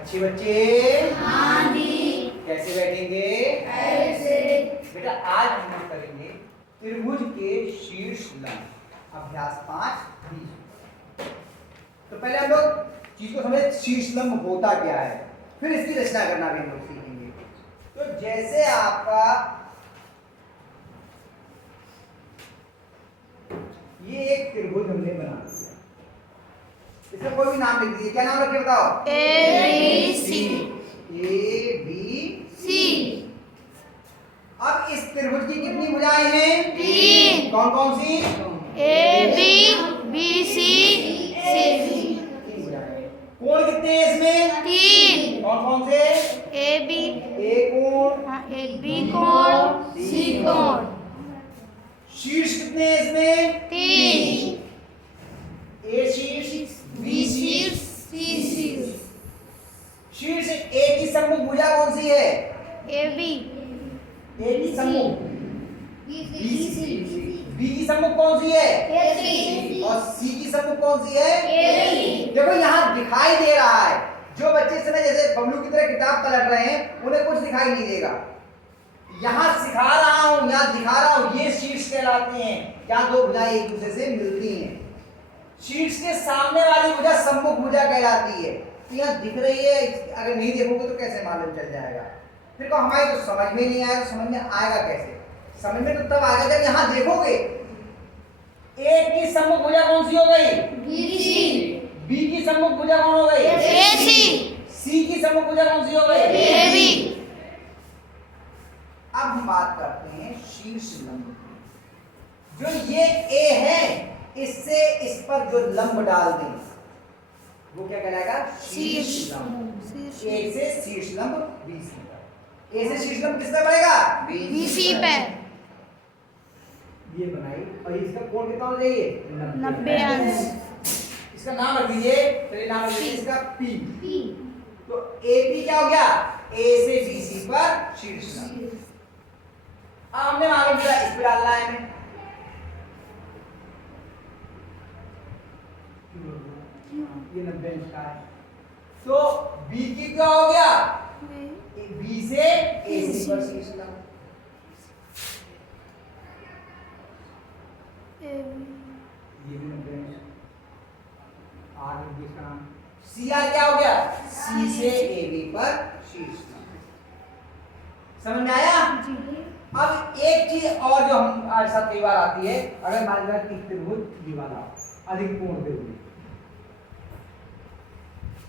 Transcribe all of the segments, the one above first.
अच्छे बच्चे हाँ जी। कैसे बैठेंगे? ऐसे। बेटा आज हम लोग करेंगे त्रिभुज के शीर्ष लंब अभ्यास 5 तो पहले हम लोग चीज को समझे शीर्ष लंब होता क्या है, फिर इसकी रचना करना भी हम लोग सीखेंगे। तो जैसे आपका ये एक त्रिभुज हमने बना दिया, इसका कोई भी नाम लिख दीजिए। क्या नाम रखे बताओ? ABC। ABC। अब इस त्रिभुज की कितनी भुजाएं हैं? 3। कौन कौन सी? AB BC CD। कोण कितने हैं इसमें? 3। कौन कौन से? AB ए कोण, AB कोण C कोण। शीर्ष कितने हैं इसमें? 3। ए शीर्ष, B शीर्ष C शीर्ष। शीर्ष ए की सम्मुख भुजा कौन सी है? AB ए की सम्मुख, बी की सम्मुख कौन सी है? AC और सी की सम्मुख कौन सी है? AB। देखो यहाँ दिखाई दे रहा है, जो बच्चे इस समय जैसे बबलू की तरह किताब पलट रहे हैं उन्हें कुछ दिखाई नहीं देगा। यहाँ सिखा रहा हूँ, यहाँ दिखा रहा हूँ, ये शीर्ष कहलाते हैं। क्या दो भुजाएं एक दूसरे से मिलती हैं। शीर्ष के सामने वाली भुजा सम्मुख भुजा कहलाती है। तो यहाँ दिख रही है, अगर नहीं देखोगे तो कैसे मालूम चल जाएगा? फिर को हमारी तो समझ में नहीं आया, तो समझ में आएगा कैसे? समझ में तो तब आएगा जब यहाँ देखोगे। ए की सम्मुख भुजा कौन सी हो गई? BC। बी की सम्मुख भुजा कौन हो गई? AC। सी की सम्मुख भुजा कौन सी हो गई? AB। अब हम बात करते हैं शीर्ष लंब की। जो ये ए है, इससे इस पर जो लंब डाल दें वो क्या कहलाएगा? शीर्ष लंब। ए से शीर्ष लंब बीसी पर। ए से शीर्ष लंब किस पर पड़ेगा? BC पे। ये बनाई और इसका कोण कितना हो जाइए? 90 अंश। इसका नाम रख दीजिए, चलिए नाम रख दीजिए इसका P। तो AP क्या हो गया? A से BC पर शीर्ष लंब। अब हमने मालूम किया, इस पे डालना है हमें। ये 90 अंश का है। तो B की क्या हो गया? B से AC पर शीर्ष लंब। ये भी 90 अंश। R में इसका नाम CR क्या हो गया? C से AB पर शीर्ष लंब। समझ में आया? अब एक चीज और जो हम आज साथ कई बार आती है, अगर मान लीजिए कि त्रिभुज ये वाला अधिक कोण त्रिभुज,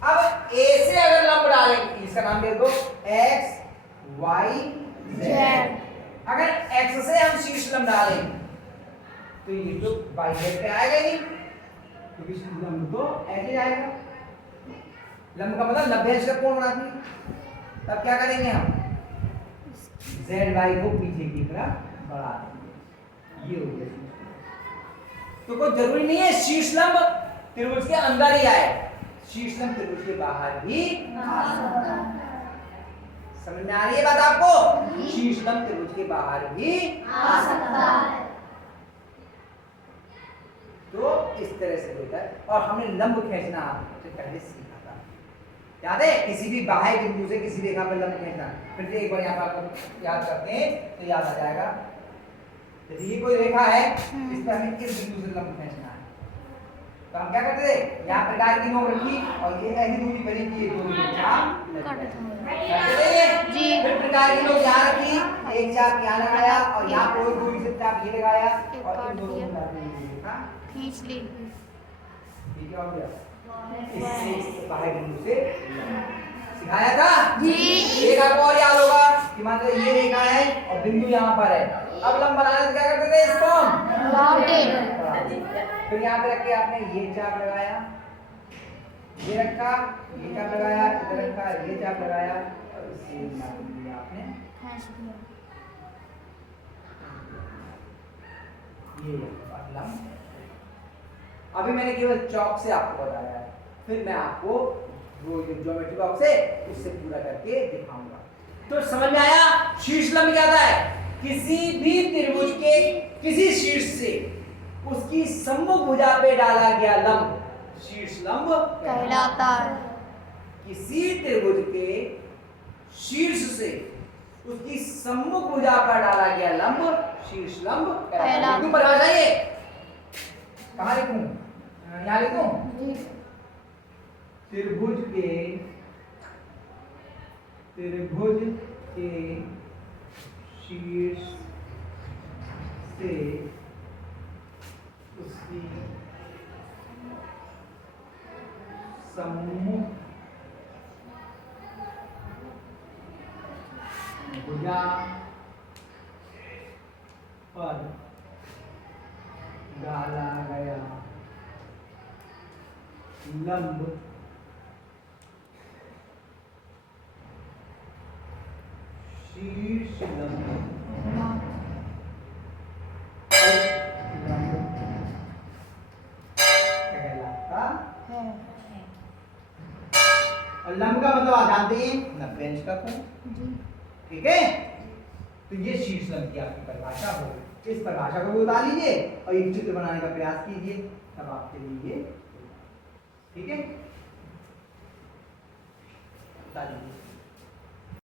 अब A से अगर लंब डालेंगे, इसका नाम दे दो X Y Z। अगर X से हम शीर्ष लंब डालेंगे तो ये तो Y Z पे आएगा ही नहीं, क्योंकि शीर्ष लंब तो ऐसे जाएगा। लंब का मतलब 90 अंश का कोण बनाती है। तब क्या करेंगे हम? ZY को पीछे की तरफ बढ़ा देंगे। ये हो गया। तो कोई जरूरी नहीं है शीर्ष लंब त्रिभुज के अंदर ही आए, शीर्ष लंब त्रिभुज के बाहर भी आ सकता है। समझ में आ रही है बात आपको? शीर्ष लंब त्रिभुज के बाहर भी आ सकता है। तो इस तरह से बेटा, और हमने लंब खींचना से पहले सीखा था, याद है? किसी भी बाह्य बिंदु से किसी रेखा पर लंब खींचना। फिर से एक बार यहाँ पर आपको याद करते हैं तो याद आ जाएगा। यदि ये कोई रेखा है, इस पर हमें किस बिंदु से लंब खींचना है, तो हम क्या करते थे? यहाँ प्रकार की नोक रखी और ये ऐसी दूरी बनी कि एक दूरी चाप जी। फिर प्रकार की नोक यहाँ रखी, एक चाप यहाँ लगाया और यहाँ कोई दूरी से चाप ये लगाया और इन दोनों को मिला दिया। खींच ली। ठीक है, हो गया। इससे बाहर बिंदु से सिखाया था जी। एक आपको और याद होगा कि मान लो ये रेखा है और बिंदु यहाँ पर है। अब लंब बनाने से क्या करते थे? इसको फिर यहाँ पे रख के आपने ये चाप लगाया, ये रखा, ये चाप लगाया, इधर रखा, ये चाप लगाया और इससे आपने ये लंब। अभी मैंने केवल चौक से आपको बताया है, फिर मैं आपको वो ज्योमेट्री बॉक्स है उससे पूरा करके दिखाऊंगा। तो समझ में आया? शीर्ष लंब क्या होता है? किसी भी त्रिभुज के किसी शीर्ष से उसकी सम्मुख भुजा पे डाला गया लंब शीर्ष लंब कहलाता है। किसी त्रिभुज के शीर्ष से उसकी सम्मुख भुजा पर डाला गया लंब शीर्ष लंब कहलाता है। परिभाषा ये कहाँ लिखूं? यहाँ लिखूं? त्रिभुज के शीर्ष से उसकी सम्मुख भुजा पर डाला गया लंब शीर्ष लंब कहलाता है। और लंब का मतलब आप जानते हैं 90 अंश का कोण, ठीक है। तो ये शीर्ष लंब की आपकी परिभाषा हो। इस परिभाषा को भी बता लीजिए और एक चित्र बनाने का प्रयास कीजिए, तब आपके लिए ठीक है। बता दीजिए।